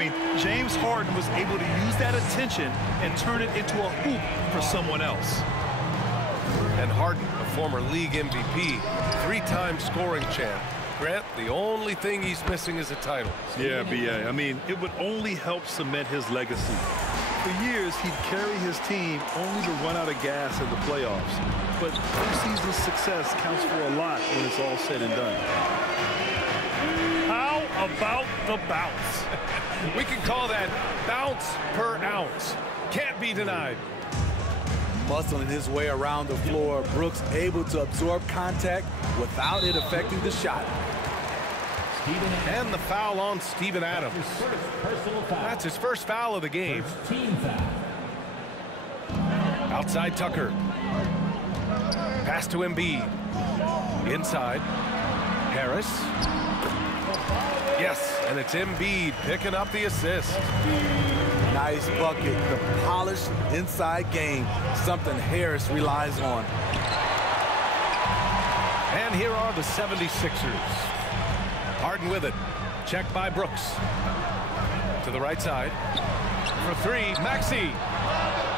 mean, James Harden was able to use that attention and turn it into a hoop for someone else. And Harden, a former league MVP, 3-time scoring champ. Grant, the only thing he's missing is a title. Yeah, B.A. I mean, it would only help cement his legacy. For years, he'd carry his team only to run out of gas in the playoffs. But postseason success counts for a lot when it's all said and done. How about the bounce? We can call that bounce per ounce. Can't be denied. Muscling his way around the floor, Brooks able to absorb contact without it affecting the shot. And the foul on Steven Adams. That's his first foul of the game. Outside Tucker. Pass to Embiid. Inside. Harris. Yes, and it's Embiid picking up the assist. Nice bucket. The polished inside game, something Harris relies on. And here are the 76ers. Harden with it. Checked by Brooks. To the right side. For three, Maxey.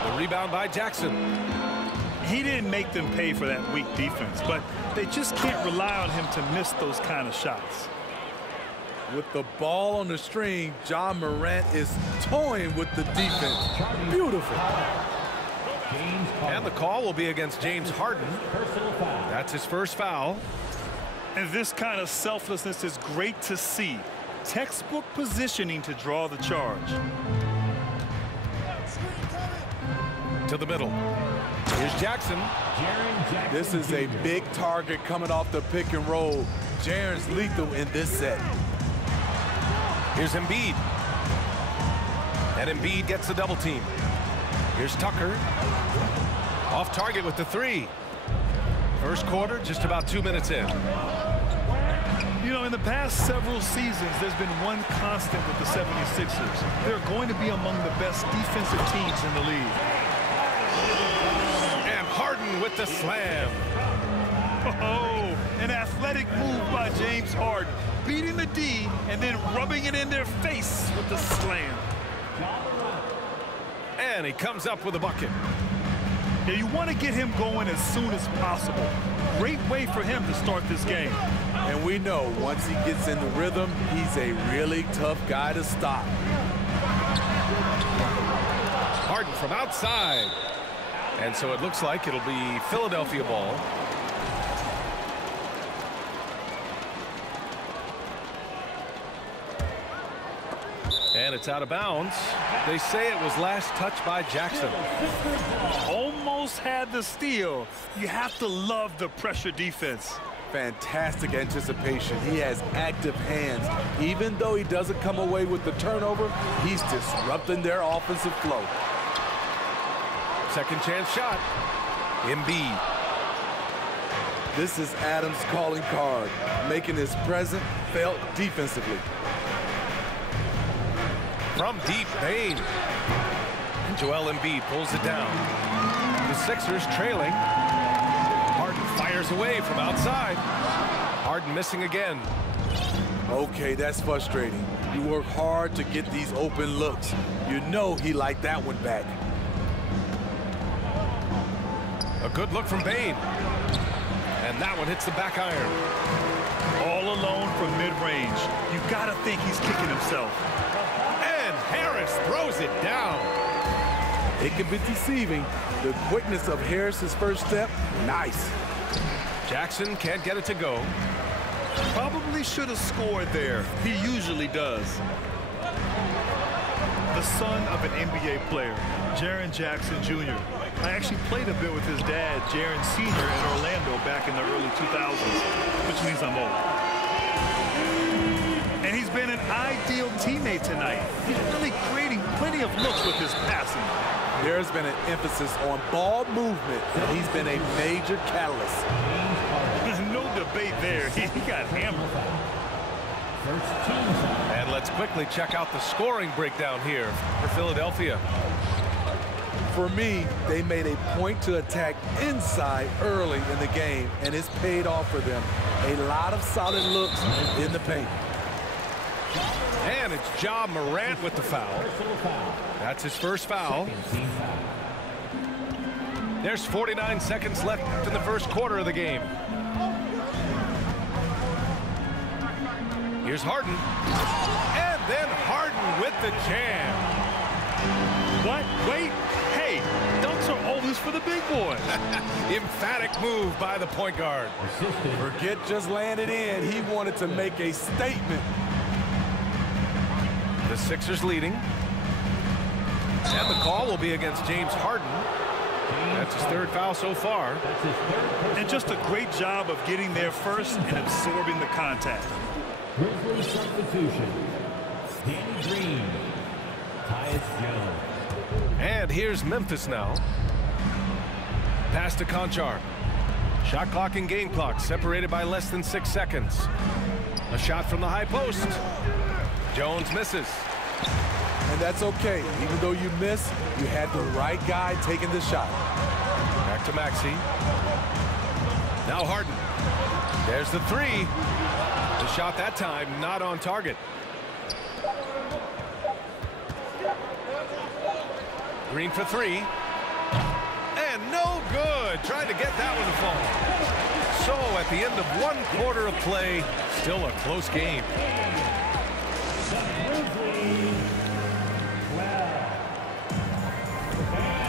The rebound by Jackson. He didn't make them pay for that weak defense, but they just can't rely on him to miss those kind of shots. With the ball on the string, John Morant is toying with the defense. Beautiful. And the call will be against James Harden. That's his first foul. And this kind of selflessness is great to see. Textbook positioning to draw the charge. To the middle. Here's Jackson. This is a big target coming off the pick and roll. Jaren's lethal in this set. Here's Embiid. And Embiid gets the double team. Here's Tucker. Off target with the three. First quarter, just about 2 minutes in. You know, in the past several seasons, there's been one constant with the 76ers. They're going to be among the best defensive teams in the league. And Harden with the slam. Oh, an athletic move by James Harden, beating the D and then rubbing it in their face with the slam. And he comes up with a bucket. Yeah, you want to get him going as soon as possible. Great way for him to start this game. And we know once he gets in the rhythm, he's a really tough guy to stop. Harden from outside. And so it looks like it'll be Philadelphia ball. And it's out of bounds. They say it was last touched by Jackson. Almost had the steal. You have to love the pressure defense. Fantastic anticipation. He has active hands. Even though he doesn't come away with the turnover, he's disrupting their offensive flow. Second chance shot. Embiid. This is Adams' calling card, making his presence felt defensively. From deep, Bane. And Joel Embiid pulls it down. The Sixers trailing. Harden fires away from outside. Harden missing again. Okay, that's frustrating. You work hard to get these open looks. You know he liked that one back. A good look from Bane. And that one hits the back iron. All alone from mid-range. You gotta think he's kicking himself. And Harris throws it down. It can be deceiving. The quickness of Harris's first step, nice. Jackson can't get it to go. Probably should have scored there. He usually does. The son of an NBA player, Jaren Jackson Jr. I actually played a bit with his dad, Jaren Sr. in Orlando back in the early 2000s, which means I'm old. And he's been an ideal teammate tonight. He's really creating plenty of looks with his passing. There's been an emphasis on ball movement, and he's been a major catalyst. No debate there. He got hammered. And let's quickly check out the scoring breakdown here for Philadelphia. For me, they made a point to attack inside early in the game, and it's paid off for them. A lot of solid looks in the paint. And it's Ja Morant with the foul. That's his first foul. There's 49 seconds left in the first quarter of the game. Here's Harden. And then Harden with the jam. What? Wait. Hey, dunks are always for the big boy. Emphatic move by the point guard. Forget just laying it in. He wanted to make a statement. The Sixers leading. And the call will be against James Harden. That's his third foul so far. And just a great job of getting there first and absorbing the contact. Grizzlies substitution. Danny Green. Tyus Jones. And here's Memphis now. Pass to Conchar. Shot clock and game clock separated by less than 6 seconds. A shot from the high post. Jones misses. And that's okay. Even though you miss, you had the right guy taking the shot. Back to Maxey. Now Harden. There's the three. The shot that time not on target. Green for three. And no good. Trying to get that one to fall. So at the end of one quarter of play, still a close game.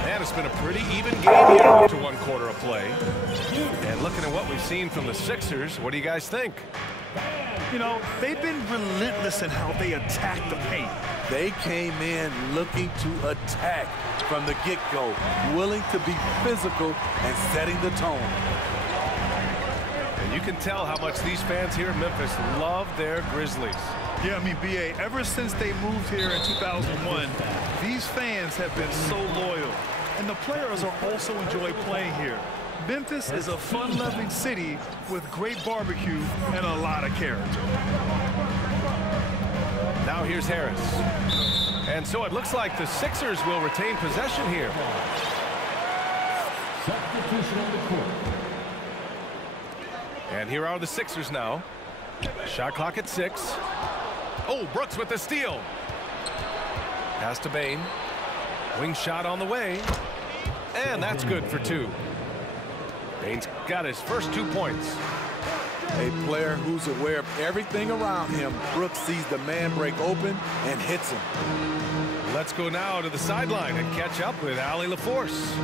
And it's been a pretty even game here after one quarter of play. And looking at what we've seen from the Sixers, what do you guys think? You know, they've been relentless in how they attack the paint. They came in looking to attack from the get-go, willing to be physical and setting the tone. And you can tell how much these fans here in Memphis love their Grizzlies. Yeah, I mean, B.A., ever since they moved here in 2001, these fans have been so loyal. And the players are also enjoy playing here. Memphis is a fun-loving city with great barbecue and a lot of character. Now here's Harris. And so it looks like the Sixers will retain possession here. Substitution on the court. And here are the Sixers now. Shot clock at 6. Oh, Brooks with the steal. Pass to Bane. Wing shot on the way. And that's good for 2. Bane's got his first 2 points. A player who's aware of everything around him. Brooks sees the man break open and hits him. Let's go now to the sideline and catch up with Allie LaForce.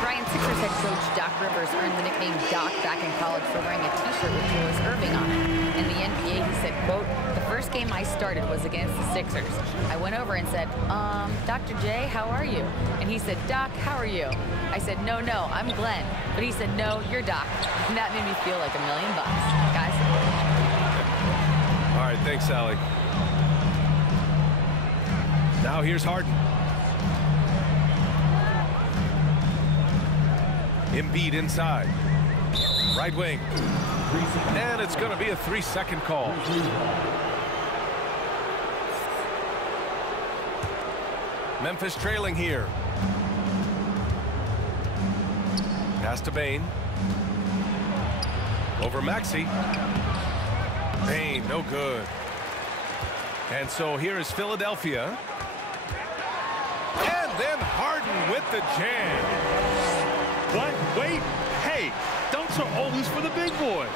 Brian, Sixers head coach Doc Rivers earned the nickname Doc back in college for wearing a T-shirt with Julius Erving on it. In the NBA, he said, quote, "The first game I started was against the Sixers. I went over and said, Dr. J, how are you?" And he said, "Doc, how are you?" I said, no, I'm Glenn." But he said, "No, you're Doc." And that made me feel like $1 million, guys. All right, thanks, Allie. Now here's Harden. Embiid inside. Right wing. And it's going to be a 3-second call. Memphis trailing here. Pass to Bane. Over Maxey. Bane, no good. And so here is Philadelphia. And then Harden with the jam. What? Wait. Hey, dunks are always for the big boy.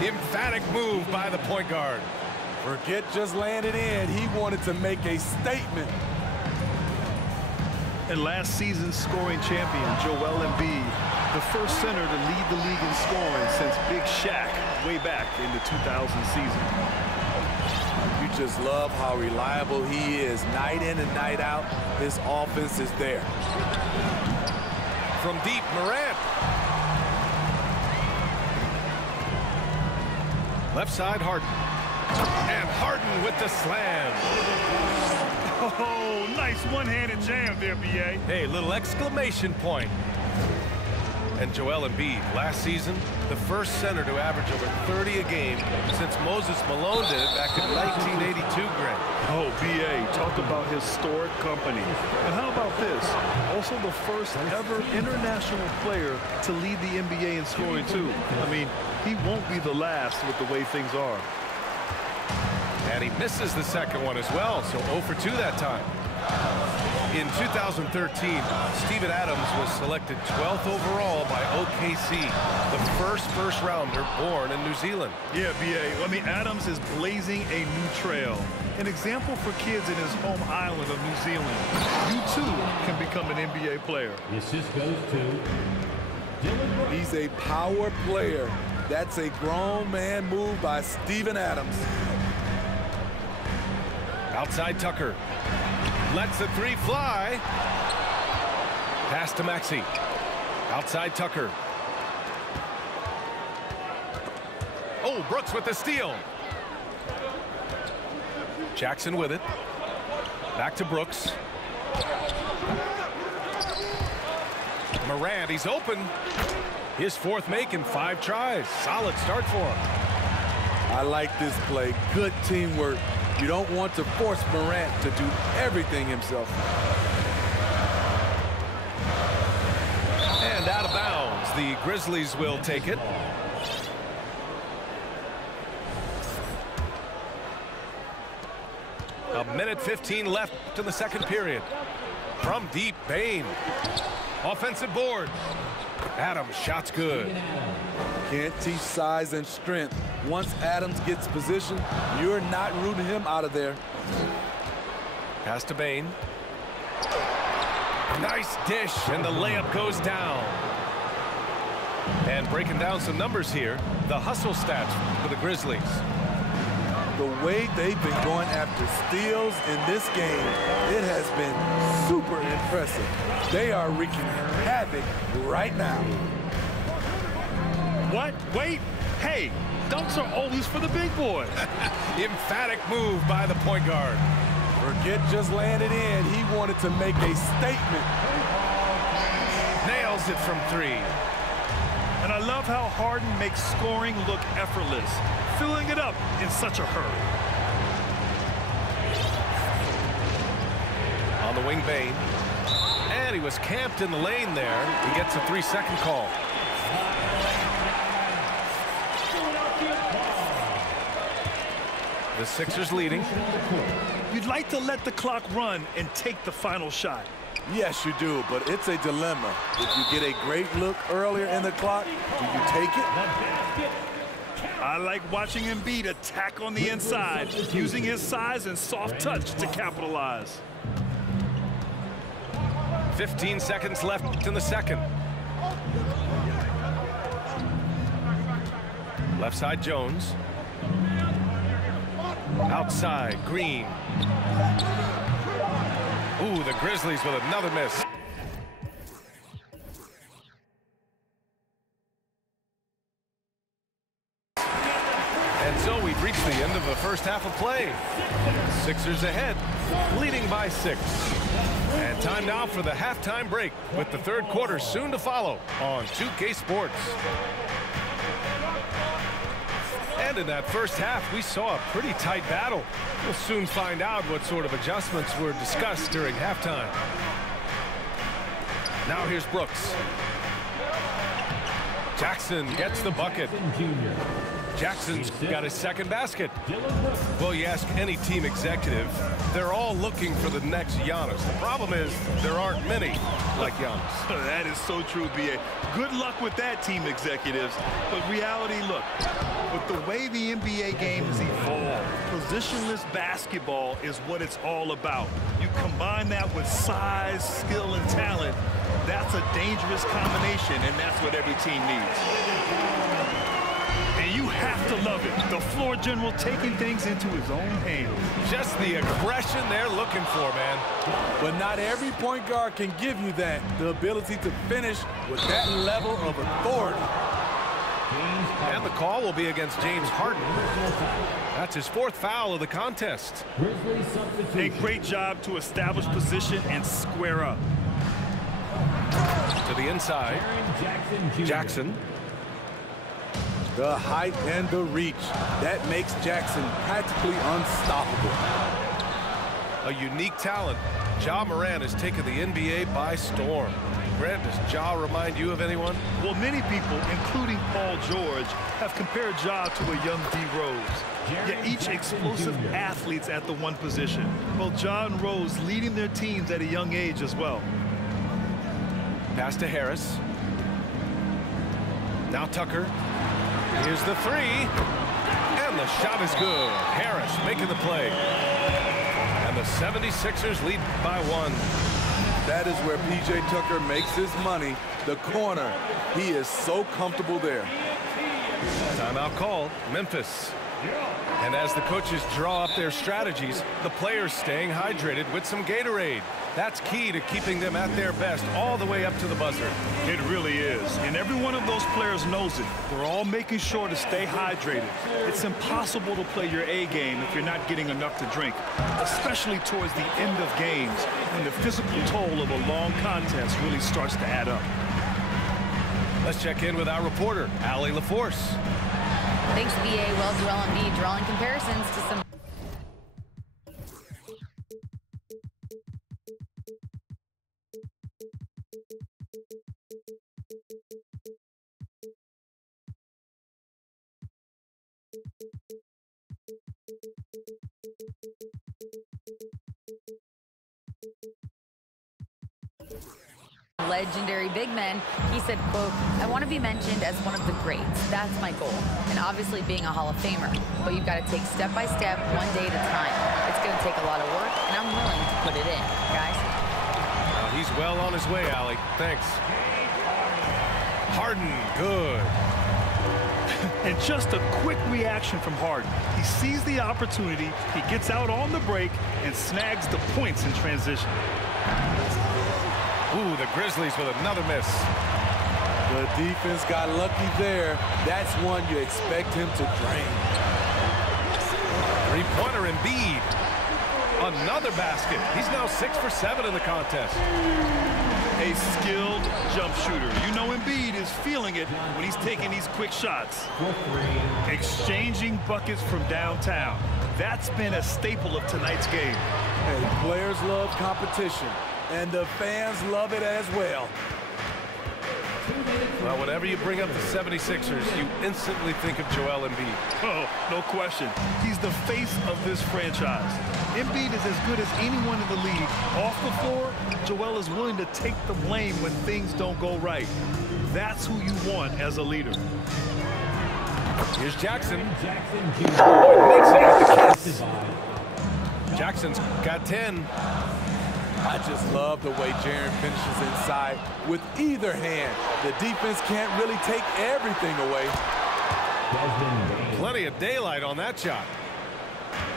Emphatic move by the point guard. Forget just laying it in. He wanted to make a statement. And last season's scoring champion, Joel Embiid, the first center to lead the league in scoring since Big Shaq way back in the 2000 season. You just love how reliable he is. Night in and night out, his offense is there. From deep, Morant. Left side, Harden. And Harden with the slam. Oh, nice one-handed jam there, B.A. Hey, little exclamation point. And Joel Embiid, last season, the first center to average over 30 a game since Moses Malone did it back in 1982, Greg. Oh, B.A., talk about historic company. And how about this? Also the first ever international player to lead the NBA in scoring, too. I mean, he won't be the last with the way things are. And he misses the second one as well, so 0 for 2 that time. In 2013, Steven Adams was selected 12th overall by OKC, the first rounder born in New Zealand. Yeah, B.A. I mean, Adams is blazing a new trail. An example for kids in his home island of New Zealand. You, too, can become an NBA player. The assist goes to Dylan Brooks. He's a power player. That's a grown man move by Steven Adams. Outside Tucker. Lets the three fly. Pass to Maxey. Outside Tucker. Oh, Brooks with the steal. Jackson with it. Back to Brooks. Morant, he's open. His fourth make in 5 tries. Solid start for him. I like this play. Good teamwork. You don't want to force Morant to do everything himself. And out of bounds. The Grizzlies will take it. A minute 15 left in the second period. From deep, Bane. Offensive board. Adams, shot's good. Can't teach size and strength. Once Adams gets position, you're not rooting him out of there. Pass to Bane. Nice dish, and the layup goes down. And breaking down some numbers here, the hustle stats for the Grizzlies. The way they've been going after steals in this game, it has been super impressive. They are wreaking havoc right now. What? Wait. Hey, dunks are always for the big boys. Emphatic move by the point guard. Forget just laying it in. He wanted to make a statement. Nails it from 3. And I love how Harden makes scoring look effortless, filling it up in such a hurry. On the wing, Bane. And he was camped in the lane there. He gets a 3-second call. The Sixers leading. You'd like to let the clock run and take the final shot. Yes, you do, but it's a dilemma. If you get a great look earlier in the clock, do you take it? I like watching Embiid attack on the inside, using his size and soft touch to capitalize. 15 seconds left in the second. Left side, Jones. Outside, Green. Ooh, the Grizzlies with another miss. And so we've reached the end of the first half of play. Sixers ahead, leading by 6. And time now for the halftime break, with the third quarter soon to follow on 2K Sports. And in that first half, we saw a pretty tight battle. We'll soon find out what sort of adjustments were discussed during halftime. Now here's Brooks. Jackson gets the bucket. Jackson's got his second basket. Well, you ask any team executive, they're all looking for the next Giannis. The problem is there aren't many like Giannis. That is so true, B.A. Good luck with that, team executives. But reality, look, with the way the NBA game has evolved, positionless basketball is what it's all about. You combine that with size, skill, and talent, that's a dangerous combination, and that's what every team needs. And you have to love it. The floor general taking things into his own hands. Just the aggression they're looking for, man. But not every point guard can give you that, the ability to finish with that level of authority. And the call will be against James Harden. That's his 4th foul of the contest. A great job to establish position and square up. To the inside. Jackson. The height and the reach. That makes Jackson practically unstoppable. A unique talent. Ja Morant has taken the NBA by storm. Grant, does Ja remind you of anyone? Well, many people, including Paul George, have compared Ja to a young D. Rose. Yet each explosive athletes at the one position. Both Ja and Rose leading their teams at a young age as well. Pass to Harris. Now Tucker. Here's the three. And the shot is good. Harris making the play. And the 76ers lead by 1. That is where P.J. Tucker makes his money. The corner. He is so comfortable there. Timeout called. Memphis. And as the coaches draw up their strategies, the players staying hydrated with some Gatorade. That's key to keeping them at their best all the way up to the buzzer. It really is. And every one of those players knows it. They're all making sure to stay hydrated. It's impossible to play your A game if you're not getting enough to drink, especially towards the end of games when the physical toll of a long contest really starts to add up. Let's check in with our reporter, Allie LaForce. Thanks, B.A. Well, Joel Embiid drawing comparisons to some legendary big men. He said, quote, "I want to be mentioned as one of the greats. That's my goal. And obviously being a Hall of Famer. But you've got to take step by step, one day at a time. It's going to take a lot of work, and I'm willing to put it in, guys." He's well on his way, Allie. Thanks. Harden, good. And just a quick reaction from Harden. He sees the opportunity, he gets out on the break, and snags the points in transition. Ooh, the Grizzlies with another miss. The defense got lucky there. That's one you expect him to drain. Three-pointer Embiid. Another basket. He's now 6 for 7 in the contest. A skilled jump shooter. You know Embiid is feeling it when he's taking these quick shots. Exchanging buckets from downtown. That's been a staple of tonight's game. Hey, players love competition, and the fans love it as well. Well, whenever you bring up the 76ers, you instantly think of Joel Embiid. Oh, no question. He's the face of this franchise. Embiid is as good as anyone in the league. Off the floor, Joel is willing to take the blame when things don't go right. That's who you want as a leader. Here's Jackson. Oh, makes it with the kiss. Jackson's got 10. I just love the way Jaren finishes inside with either hand. The defense can't really take everything away. Plenty of daylight on that shot.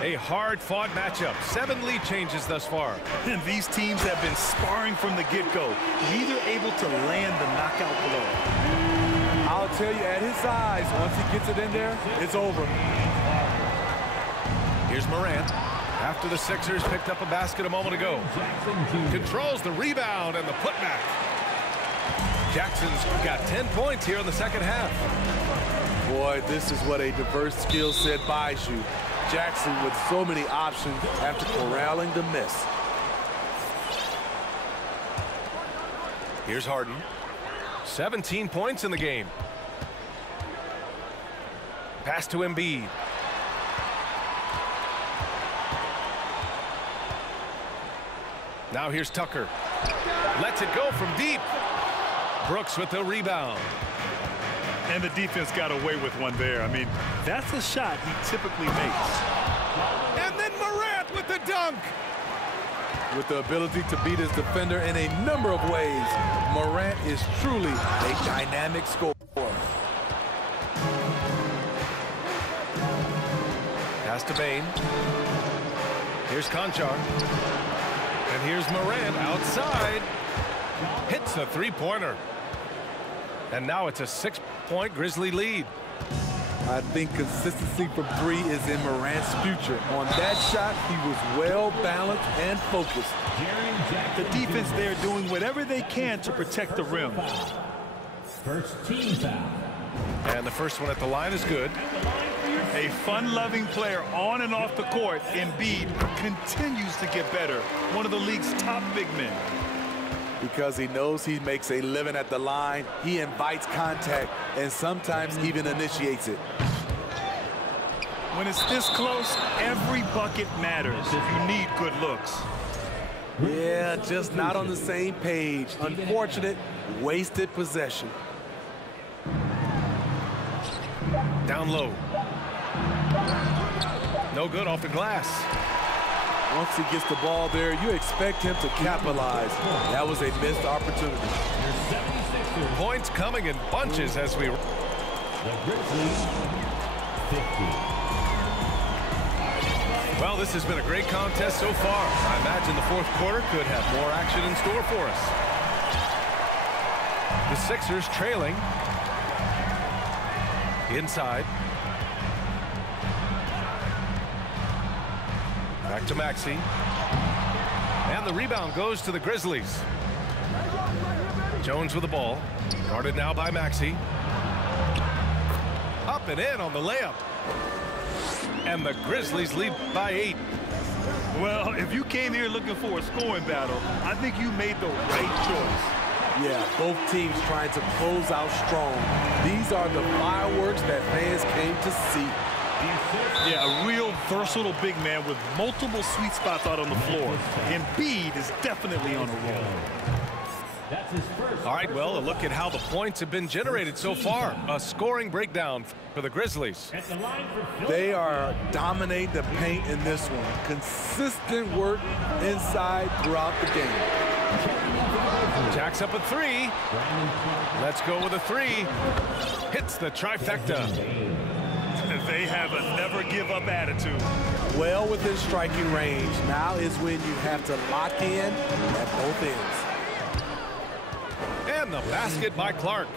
A hard-fought matchup. 7 lead changes thus far. And these teams have been sparring from the get-go, neither able to land the knockout blow. I'll tell you, at his size, once he gets it in there, it's over. Here's Morant. After the Sixers picked up a basket a moment ago. Controls the rebound and the putback. Jackson's got 10 points here in the second half. Boy, this is what a diverse skill set buys you. Jackson with so many options after corralling the miss. Here's Harden. 17 points in the game. Pass to Embiid. Now here's Tucker. Lets it go from deep. Brooks with the rebound. And the defense got away with one there. I mean, that's a shot he typically makes. And then Morant with the dunk. With the ability to beat his defender in a number of ways, Morant is truly a dynamic scorer. Pass to Bain. Here's Conchar. And here's Morant outside. Hits a three-pointer. And now it's a 6-point Grizzly lead. I think consistency from three is in Morant's future. On that shot, he was well balanced and focused. The defense there doing whatever they can to protect the rim. First team foul. And the first one at the line is good. A fun-loving player on and off the court, Embiid continues to get better. One of the league's top big men. because he knows he makes a living at the line. He invites contact and sometimes even initiates it. When it's this close, every bucket matters. You need good looks. Yeah, just not on the same page. Unfortunate, wasted possession. Down low. No good off the glass. Once he gets the ball there, you expect him to capitalize. That was a missed opportunity. Points coming in bunches as we... The Grizzlies, 50. Well, this has been a great contest so far. I imagine the fourth quarter could have more action in store for us. The Sixers trailing. Inside. Back to Maxey. And the rebound goes to the Grizzlies. Jones with the ball. Guarded now by Maxey. Up and in on the layup. And the Grizzlies lead by 8. Well, if you came here looking for a scoring battle, I think you made the right choice. Yeah, both teams trying to close out strong. These are the fireworks that fans came to see. Yeah, a real versatile big man with multiple sweet spots out on the floor. Embiid is definitely on a roll. That's his first. All right, well, a look at how the points have been generated so far. A scoring breakdown for the Grizzlies. At the line for They are dominating the paint in this one. Consistent work inside throughout the game. Jacks up a 3. Let's go with a 3. Hits the trifecta. They have a never-give-up attitude. Well within striking range. Now is when you have to lock in at both ends. And the basket by Clark.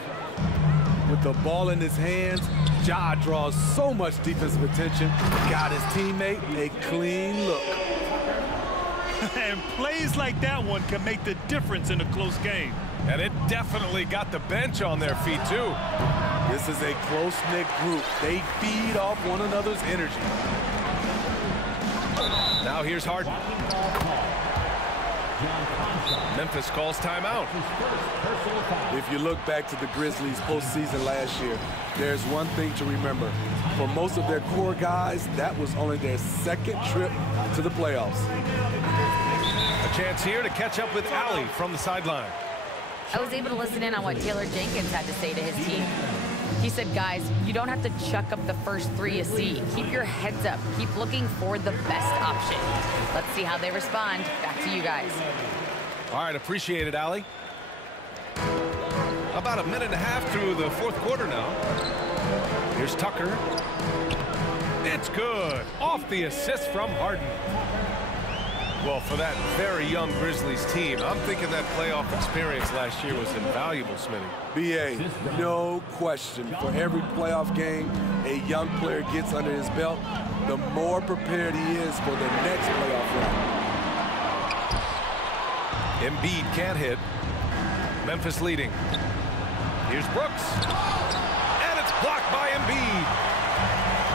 With the ball in his hands, Ja draws so much defensive attention. Got his teammate a clean look. And plays like that one can make the difference in a close game. And it definitely got the bench on their feet, too. This is a close-knit group. They feed off one another's energy. Now here's Harden. Memphis calls timeout. If you look back to the Grizzlies postseason last year, there's one thing to remember. For most of their core guys, that was only their second trip to the playoffs. A chance here to catch up with Allie from the sideline. I was able to listen in on what Taylor Jenkins had to say to his team. He said, guys, you don't have to chuck up the first 3 you see. Keep your heads up. Keep looking for the best option. Let's see how they respond. Back to you guys. All right, appreciate it, Allie. About a minute and a half through the fourth quarter now. Here's Tucker. It's good. Off the assist from Harden. Well, for that very young Grizzlies team, I'm thinking that playoff experience last year was invaluable, Smitty. BA, no question. For every playoff game a young player gets under his belt, the more prepared he is for the next playoff run. Embiid can't hit. Memphis leading. Here's Brooks. And it's blocked by Embiid.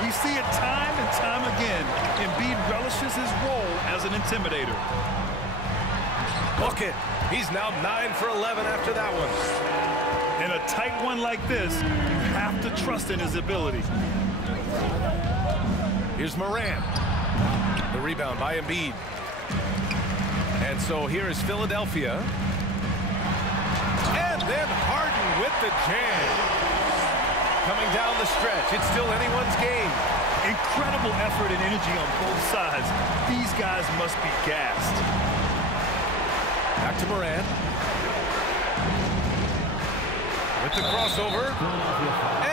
We see it time and time again. Embiid relishes his role as an intimidator. Bucket. He's now 9 for 11 after that one. In a tight one like this, you have to trust in his ability. Here's Morant. The rebound by Embiid. And so here is Philadelphia. And then Harden with the jam. Coming down the stretch, it's still anyone's game. Incredible effort and energy on both sides. These guys must be gassed. Back to Morant. With the crossover.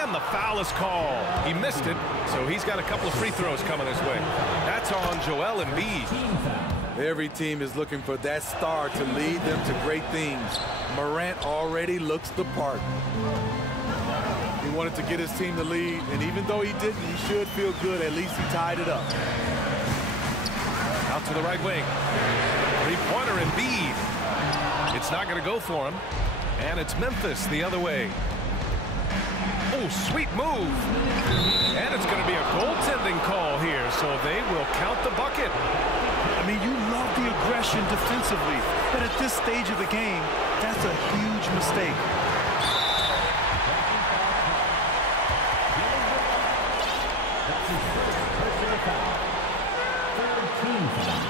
And the foul is called. He missed it, so he's got a couple of free throws coming his way. That's on Joel Embiid. Every team is looking for that star to lead them to great things. Morant already looks the part. He wanted to get his team to lead, and even though he didn't, he should feel good. At least he tied it up. Out to the right wing. Three-pointer Embiid. It's not going to go for him. And it's Memphis the other way. Oh, sweet move. And it's going to be a goaltending call here, so they will count the bucket. I mean, you love the aggression defensively, but at this stage of the game, that's a huge mistake. That's his first personal foul. Third team foul.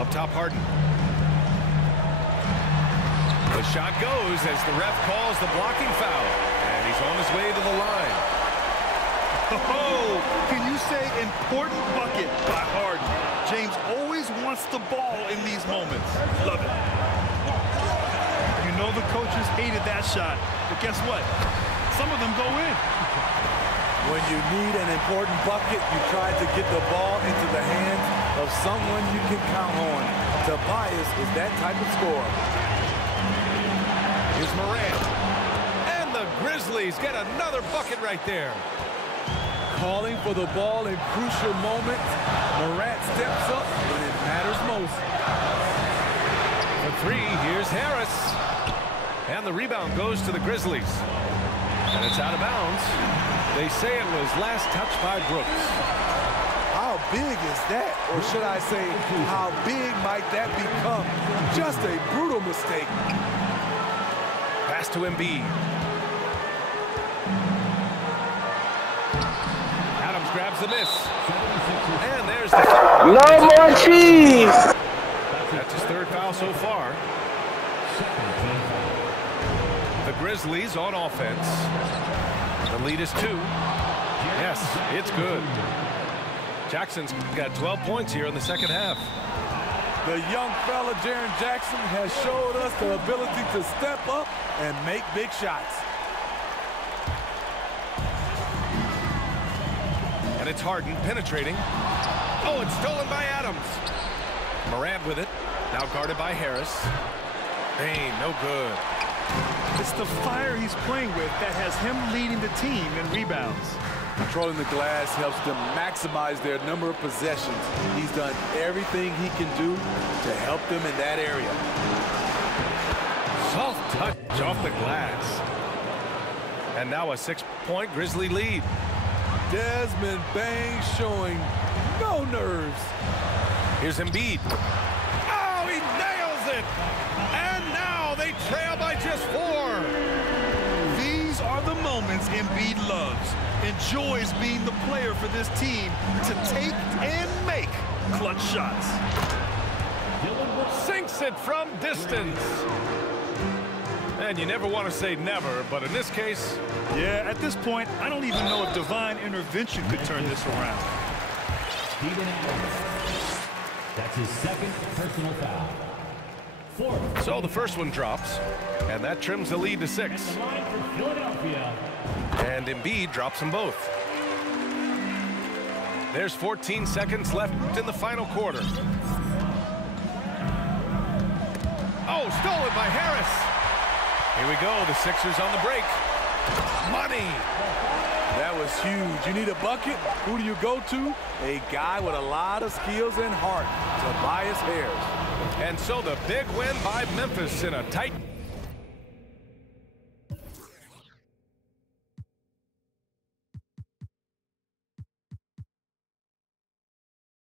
Up top, Harden. The shot goes as the ref calls the blocking foul. And he's on his way to the line. Oh, can you say important bucket by Harden? James always wants the ball in these moments. Love it. You know the coaches hated that shot, but guess what? Some of them go in. When you need an important bucket, you try to get the ball into the hands of someone you can count on. Tobias is that type of scorer. Here's Morant. And the Grizzlies get another bucket right there. Calling for the ball in crucial moments. Morant steps up when it matters most. For three, here's Harris. And the rebound goes to the Grizzlies. And it's out of bounds. They say it was last touched by Brooks. How big is that? Or should I say, how big might that become? Just a brutal mistake. Pass to Embiid. Adams grabs the miss. And there's the foul. No more cheese! That's his third foul so far. The Grizzlies on offense. The lead is 2. Yes, it's good. Jackson's got 12 points here in the second half. The young fella, Jaren Jackson, has showed us the ability to step up and make big shots. And it's Harden penetrating. Oh, it's stolen by Adams. Morant with it. Now guarded by Harris. Bain, no good. It's the fire he's playing with that has him leading the team in rebounds. Controlling the glass helps them maximize their number of possessions. He's done everything he can do to help them in that area. Soft touch off the glass. And now a 6-point Grizzly lead. Desmond Bain showing no nerves. Here's Embiid. Oh, he nails it! And now they trail by just 4. These are the moments Embiid loves. Enjoys being the player for this team to take and make clutch shots. Sinks it from distance. And you never want to say never, but in this case... Yeah, at this point, I don't even know if divine intervention could turn this around. Steven Adams. That's his second personal foul. 4th. So the first one drops, and that trims the lead to 6. The line for Philadelphia. And Embiid drops them both. There's 14 seconds left in the final quarter. Oh, stolen by Harris. Here we go, the Sixers on the break. Money. That was huge. You need a bucket? Who do you go to? A guy with a lot of skills and heart, Tobias Harris. And so the big win by Memphis in a tight